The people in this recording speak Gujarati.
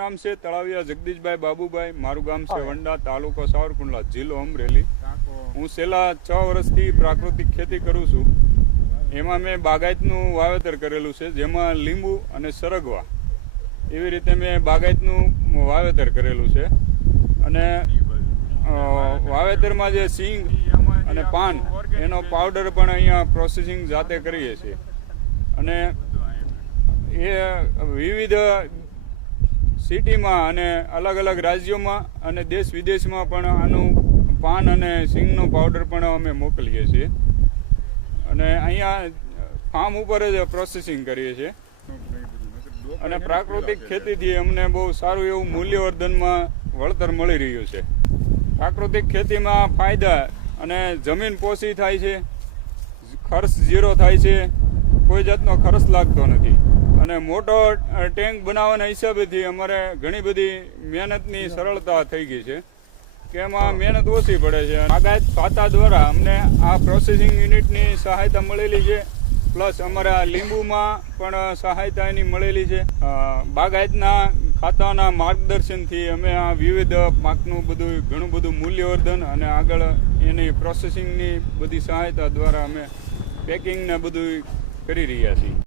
નામ છે તળાવિયા જગદીશભાઈ બાબુભાઈ. મારું ગામ છે વંડા તાલુકો સાવરકુંડલા જિલ્લો અમરેલી. હું છેલ્લા છ વર્ષથી પ્રાકૃતિક ખેતી કરું છું. એમાં મેં બાગાયતનું વાવેતર કરેલું છે જેમાં લીંબુ અને સરગવા. એવી રીતે મેં બાગાયતનું વાવેતર કરેલું છે. અને વાવેતરમાં જે સિંગ અને પાન એનો પાવડર પણ અહીંયા પ્રોસેસિંગ જાતે કરીએ છીએ. અને એ વિવિધ સિટીમાં અને અલગ અલગ રાજ્યોમાં અને દેશ વિદેશમાં પણ આનું પાન અને સિંગનો પાવડર પણ અમે મોકલીએ છીએ. અને અહીંયા ફાર્મ ઉપર જ પ્રોસેસિંગ કરીએ છીએ. અને પ્રાકૃતિક ખેતીથી અમને બહુ સારું એવું મૂલ્યવર્ધનમાં વળતર મળી રહ્યું છે. પ્રાકૃતિક ખેતીમાં ફાયદા અને જમીન પોષી થાય છે, ખર્ચ ઝીરો થાય છે કોઈ જાતનો ખર્ચ લાગતો નથી. અને મોટો ટેન્ક બનાવવાના હિસાબેથી અમારે ઘણી બધી મહેનતની સરળતા થઈ ગઈ છે. કે એમાં મહેનત ઓછી પડે છે. બાગાયત ખાતા દ્વારા અમને આ પ્રોસેસિંગ યુનિટની સહાયતા મળેલી છે. પ્લસ અમારા લીંબુમાં પણ સહાયતા એની મળેલી છે. બાગાયતના ખાતાના માર્ગદર્શનથી અમે આ વિવિધ પાકનું બધું, ઘણું બધું મૂલ્યવર્ધન અને આગળ એની પ્રોસેસિંગની બધી સહાયતા દ્વારા અમે પેકિંગને બધું કરી રહ્યા છીએ.